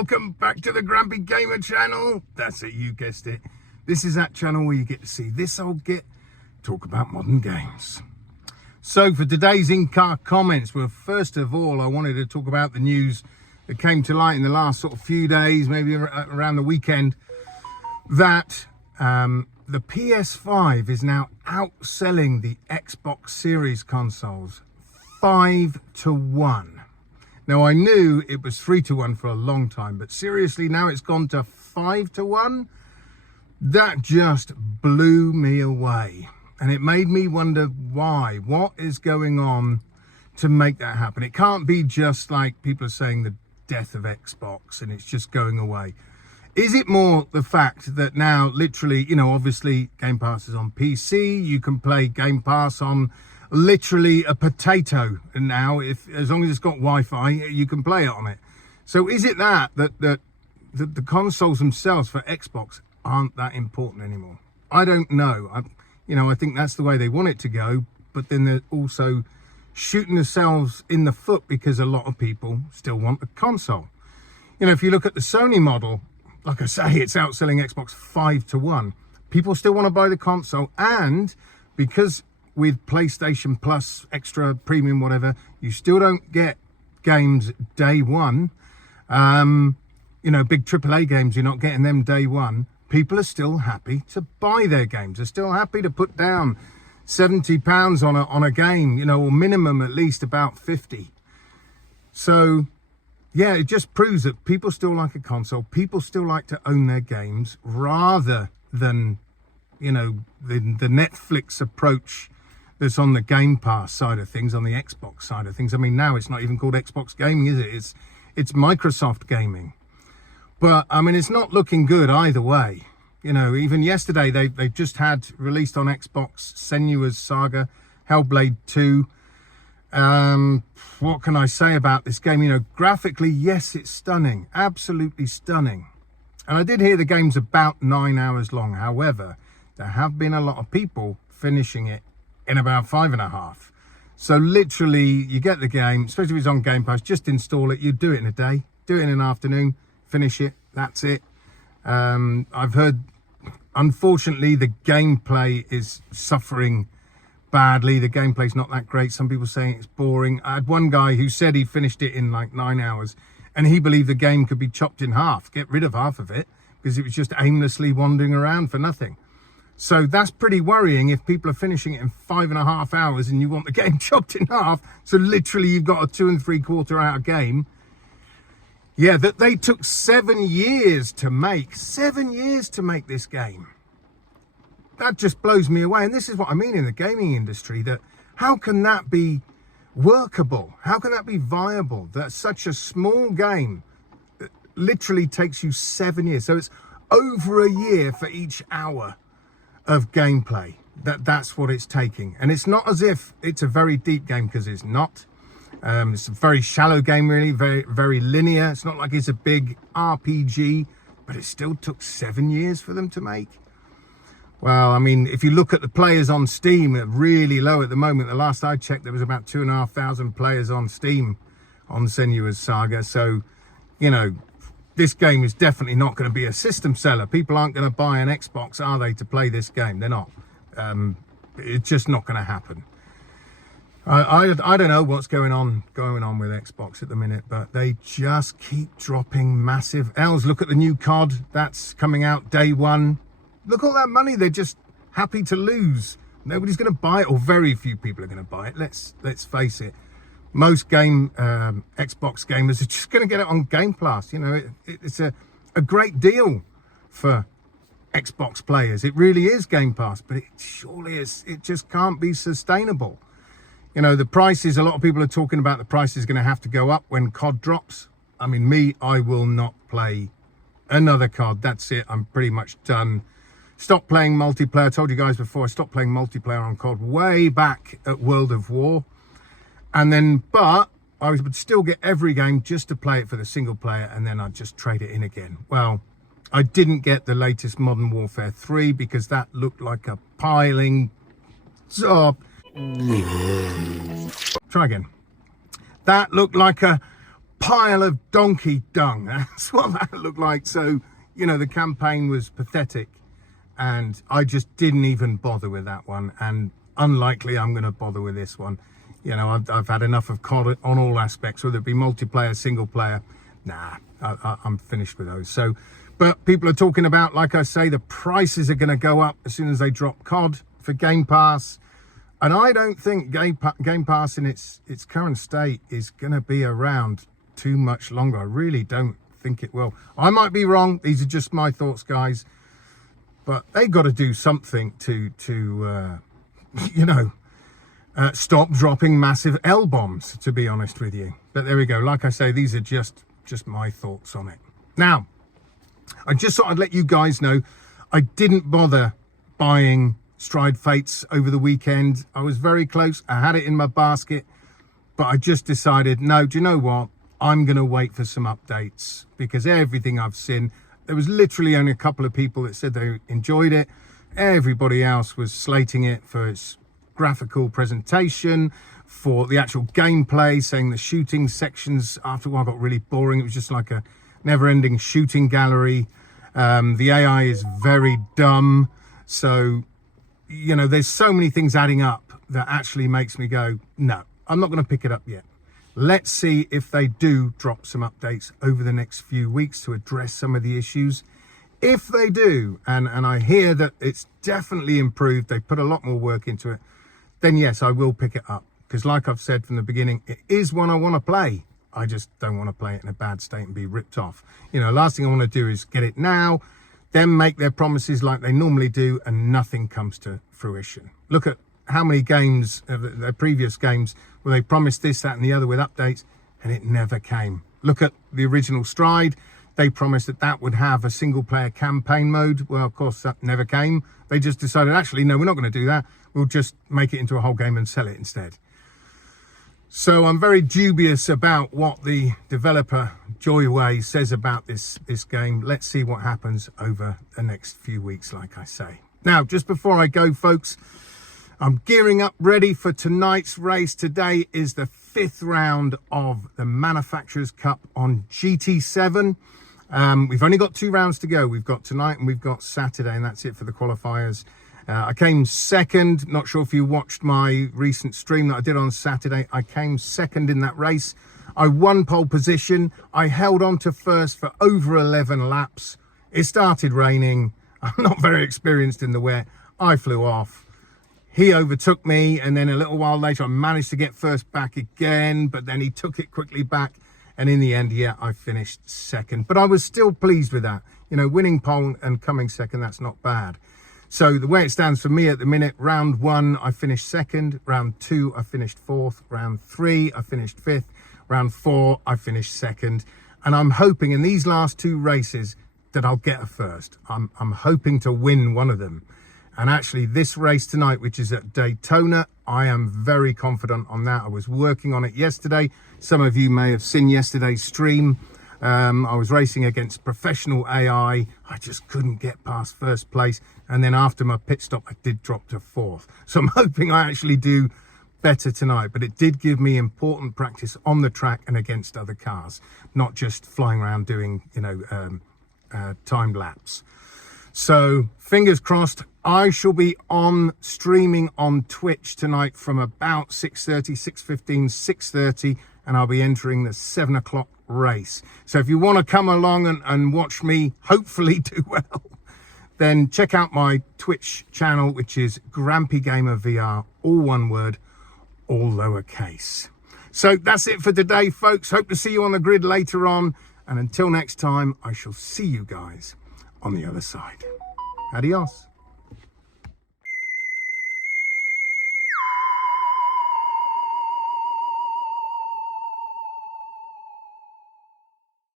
welcome back to the Grumpy Gamer channel. That's it, you guessed it. This is that channel where you get to see this old git talk about modern games. So for today's in-car comments, well, first of all, I wanted to talk about the news that came to light in the last sort of few days, maybe around the weekend, that the PS5 is now outselling the Xbox Series consoles 5-1. Now, I knew it was 3-1 for a long time, but seriously, now it's gone to 5-1. That just blew me away. And it made me wonder why. What is going on to make that happen? It can't be just like people are saying the death of Xbox and it's just going away. Is it more the fact that now literally, you know, obviously Game Pass is on PC. You can play Game Pass on literally a potato, and now as long as it's got Wi-Fi, you can play it on it. So is it that the consoles themselves for Xbox aren't that important anymore? I don't know. I think that's the way they want it to go, but then they're also shooting themselves in the foot because a lot of people still want a console. You know, if you look at the Sony model, like I say, it's outselling Xbox 5-1. People still want to buy the console, and because with PlayStation Plus, extra, premium, whatever, you still don't get games day one. Big AAA games, you're not getting them day one. People are still happy to buy their games. They're still happy to put down £70 on a game, or minimum at least about 50. So, yeah, it just proves that people still like a console. People still like to own their games rather than, the Netflix approach that's on the Game Pass side of things, on the Xbox side of things. I mean, now it's not even called Xbox Gaming, is it? It's Microsoft Gaming. But, I mean, it's not looking good either way. Even yesterday, they just had released on Xbox Senua's Saga, Hellblade 2. What can I say about this game? Graphically, yes, it's stunning. Absolutely stunning. And I did hear the game's about 9 hours long. However, there have been a lot of people finishing it in about 5.5. So literally, you get the game, especially if it's on Game Pass, just install it. You do it in a day, do it in an afternoon, finish it, that's it. I've heard, unfortunately, the gameplay is suffering badly. The gameplay's not that great. Some people saying it's boring. I had one guy who said he finished it in like 9 hours, and he believed the game could be chopped in half, get rid of half of it, because it was just aimlessly wandering around for nothing. So that's pretty worrying if people are finishing it in 5.5 hours and you want the game chopped in half. So literally you've got a 2 3/4 hour game. Yeah, that they took 7 years to make. 7 years to make this game. That just blows me away. And this is what I mean in the gaming industry, that how can that be workable? How can that be viable? That such a small game literally takes you 7 years. So it's over a year for each hour of gameplay. That's what it's taking. And it's not as if it's a very deep game, because it's not. It's a very shallow game, really, very, very linear. It's not like it's a big RPG, but it still took 7 years for them to make. Well, I mean, if you look at the players on Steam, they're really low at the moment. The last I checked, there was about 2,500 players on Steam on Senua's Saga. So, this game is definitely not going to be a system seller. People aren't going to buy an Xbox, are they, to play this game? They're not. It's just not going to happen. I don't know what's going on with Xbox at the minute, but they just keep dropping massive L's. Look at the new COD that's coming out day one. Look at all that money they're just happy to lose. Nobody's going to buy it, or very few people are going to buy it. Let's face it. Most Xbox gamers are just going to get it on Game Pass. It's a great deal for Xbox players. It really is Game Pass, but it surely is. It just can't be sustainable. The prices, a lot of people are talking about the price is going to have to go up when COD drops. I mean, I will not play another COD. That's it. I'm pretty much done. Stopped playing multiplayer. I told you guys before, I stopped playing multiplayer on COD way back at World of War. And then, but I would still get every game just to play it for the single player, and then I'd just trade it in again. Well, I didn't get the latest Modern Warfare 3 because that looked like a piling job. Try again. That looked like a pile of donkey dung. That's what that looked like. So, you know, the campaign was pathetic, and I just didn't even bother with that one, and unlikely I'm going to bother with this one. You know, I've had enough of COD on all aspects, whether it be multiplayer, single player. Nah, I'm finished with those. So, but people are talking about, like I say, the prices are going to go up as soon as they drop COD for Game Pass. And I don't think Game Pass in its current state is going to be around too much longer. I really don't think it will. I might be wrong. These are just my thoughts, guys. But they've got to do something to you know, stop dropping massive L-bombs, to be honest with you. But there we go. Like I say, these are just my thoughts on it. Now, I just thought I'd let you guys know I didn't bother buying Stride Fates over the weekend. I was very close. I had it in my basket, but I just decided, no, do you know what? I'm going to wait for some updates, because everything I've seen, there was literally only a couple of people that said they enjoyed it. Everybody else was slating it for its graphical presentation, for the actual gameplay, saying the shooting sections after a while got really boring. It was just like a never-ending shooting gallery. The AI is very dumb. So, you know, there's so many things adding up that actually makes me go, no, I'm not going to pick it up yet. Let's see if they do drop some updates over the next few weeks to address some of the issues. If they do, and I hear that it's definitely improved, they put a lot more work into it, then yes, I will pick it up. Because like I've said from the beginning, it is one I want to play. I just don't want to play it in a bad state and be ripped off. You know, last thing I want to do is get it now, then make their promises like they normally do, and nothing comes to fruition. Look at how many games, their previous games, where they promised this, that and the other with updates, and it never came. Look at the original Stride. They promised that that would have a single player campaign mode. Well, of course, that never came. They just decided, actually, no, we're not going to do that. We'll just make it into a whole game and sell it instead. So I'm very dubious about what the developer Joyway says about this game. Let's see what happens over the next few weeks, like I say. Now, just before I go, folks, I'm gearing up ready for tonight's race. Today is the 5th round of the Manufacturers Cup on GT7. We've only got 2 rounds to go. We've got tonight and we've got Saturday, and that's it for the qualifiers. I came second. Not sure if you watched my recent stream that I did on Saturday. I came second in that race. I won pole position. I held on to first for over 11 laps. It started raining. I'm not very experienced in the wet. I flew off. He overtook me, and then a little while later I managed to get first back again, but then he took it quickly back, and in the end, yeah, I finished second. But I was still pleased with that. You know, winning pole and coming second, that's not bad. So the way it stands for me at the minute, round 1, I finished second. Round 2, I finished 4th. Round 3, I finished 5th. Round 4, I finished second. And I'm hoping in these last 2 races that I'll get a first. I'm hoping to win one of them. And actually this race tonight, which is at Daytona, I am very confident on that. I was working on it yesterday. Some of you may have seen yesterday's stream. I was racing against professional AI. I just couldn't get past first place. And then after my pit stop, I did drop to 4th. So I'm hoping I actually do better tonight. But it did give me important practice on the track and against other cars, not just flying around doing, you know, time lapse. So fingers crossed. I shall be on streaming on Twitch tonight from about 6:30, 6:15, 6:30, and I'll be entering the 7 o'clock race. So if you want to come along and watch me hopefully do well, then check out my Twitch channel, which is Grampy Gamer VR, all one word, all lowercase. So that's it for today, folks. Hope to see you on the grid later on. And until next time, I shall see you guys on the other side. Adios.